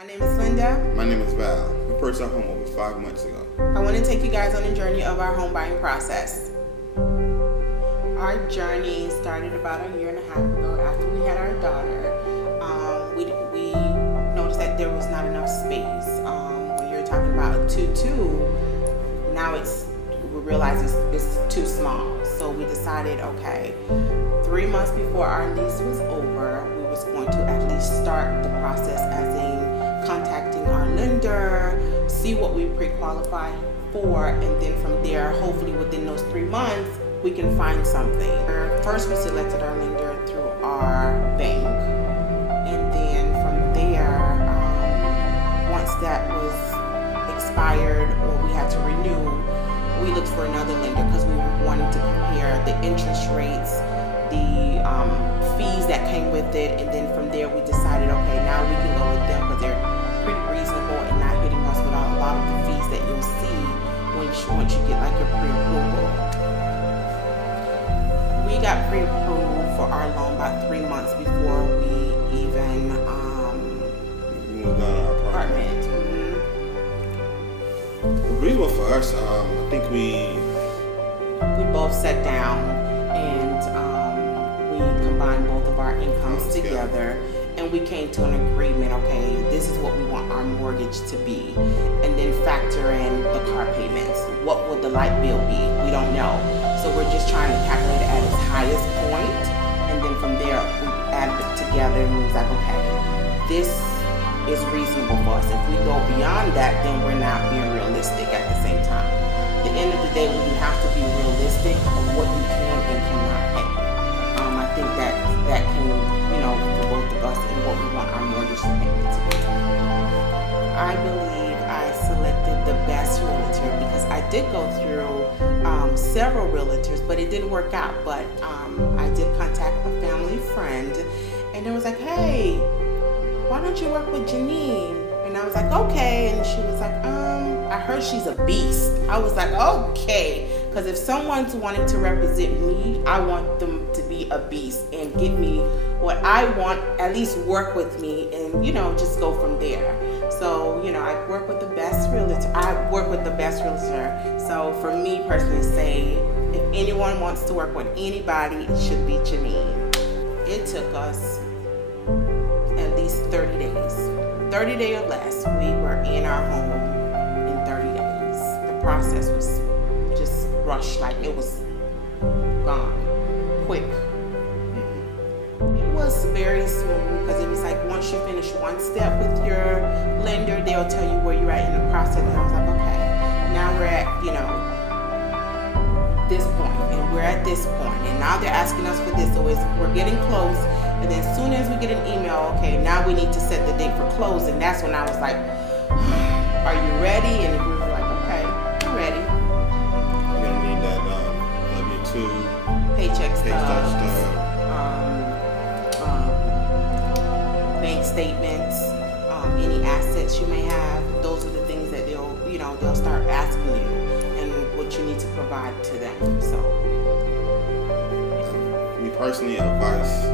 My name is Linda. My name is Val. We purchased our home over 5 months ago. I want to take you guys on a journey of our home buying process. Our journey started about a year and a half ago after we had our daughter. We noticed that there was not enough space. When you're talking about a 2-2, now we realize it's too small. So we decided, okay, 3 months before our lease was over, we was going to at least start the process as in contacting our lender, see what we pre-qualify for, and then from there, hopefully within those 3 months, we can find something. First, we selected our lender through our bank, and then from there, once that was expired or we had to renew, we looked for another lender because we were wanting to compare the interest rates, the fees that came with it, and then from there we decided, okay, now we can go with them because they're pretty reasonable and not hitting us with a lot of the fees that you'll see once you get like your pre-approval. We got pre-approved for our loan about 3 months before we even moved out of our apartment. The reason for us, I think we both sat down and we combined both of our incomes together, and we came to an agreement. Okay, this is what we want our mortgage to be, and then factor in the car payments. What would the light bill be? We don't know, so we're just trying to calculate it at its highest point, and then from there we added it together, and we was like, okay, this is reasonable for us. If we go beyond that, then we're not being realistic at the same time. At the end of the day, you have to be realistic of what you can and cannot pay. I think that came, for both of us and what we want our mortgage payment to be. I believe I selected the best realtor because I did go through several realtors, but it didn't work out. But I did contact a family friend, and it was like, hey, why don't you work with Janine? And I was like, okay. And she was like, I heard she's a beast. I was like, okay. Because if someone's wanting to represent me, I want them to be a beast and give me what I want, at least work with me and, just go from there. So, I work with the best realtor. So for me personally, say, if anyone wants to work with anybody, it should be Janine. It took us at least 30 days. 30 days or less, we were in our home in 30 days. The process was just rushed, like it was gone, quick. It was very smooth because it was like once you finish one step with your lender, they'll tell you where you're at in the process. And I was like, okay, now we're at, this point, and we're at this point, and now they're asking us for this, so we're getting close. And then as soon as we get an email, okay, now we need to set the date for closing. That's when I was like, are you ready? And we were like, okay, we're ready. You're going to need that W-2, paycheck stuff. Bank statements, any assets you may have. Those are the things that they'll start asking you and what you need to provide to them. So, me personally, advice.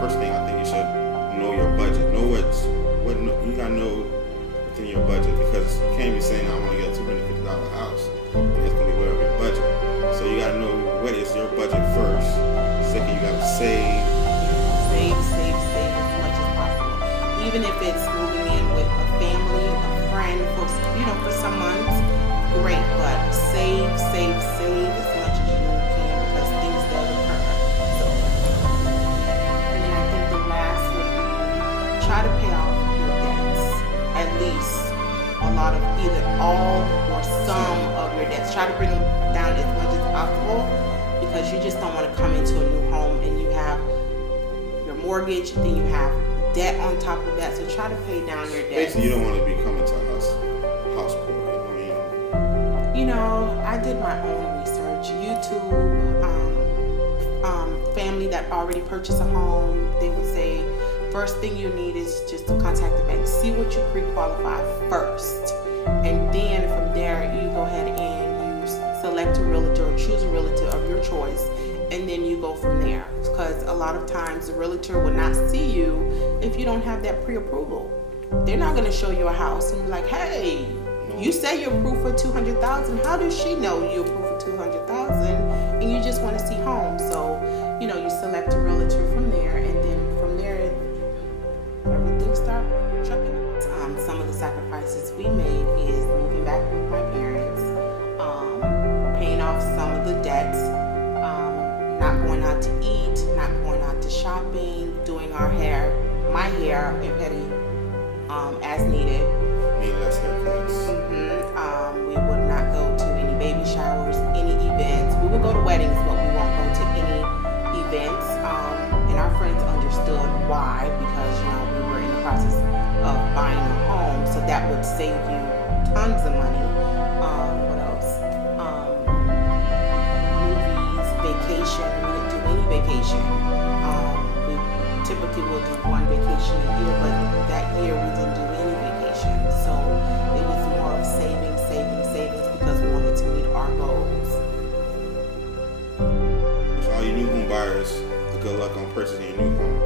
First thing, I think you should know your budget. You gotta know within your budget, because you can't be saying I want to get a $250 house and it's gonna be whatever your budget. So you gotta know what is your budget first. Second, you gotta save as much as possible. Even if it's moving in with a family, a friend, for some months, great. But save as much as you can because things do occur. So. Try to pay off your debts, at least a lot of either all or some of your debts. Try to bring them down as much as possible because you just don't want to come into a new home and you have your mortgage, then you have debt on top of that. So try to pay down your debts. Basically, you don't want to be coming to house poor. I did my own research. YouTube, family that already purchased a home, they would say, first thing you need is just to contact the bank. See what you pre-qualify first. And then from there, you go ahead and you select a realtor or choose a realtor of your choice. And then you go from there. Because a lot of times the realtor will not see you if you don't have that pre-approval. they're not going to show you a house and be like, hey, you say you're approved for $200,000. How does she know you're approved for $200,000? And you just want to see homes. So, you know, you select a realtor from there, and then from there, everything starts trucking. Some of the sacrifices we made is moving back with my parents, paying off some of the debts, not going out to eat, not going out to shopping, doing our hair, my hair, and petty as needed. Need less haircuts. We would not go to any baby showers, any events. We would go to weddings, but we won't go to any events. And our friends understood why, because you know we were in the process of buying a home, so that would save you tons of money. What else? Movies, vacation. We didn't do any vacation. We typically will do one vacation a year, but that year we didn't do any vacation. So it was more of savings because we wanted to meet our goals. So all you new home buyers, good luck on purchasing your new home.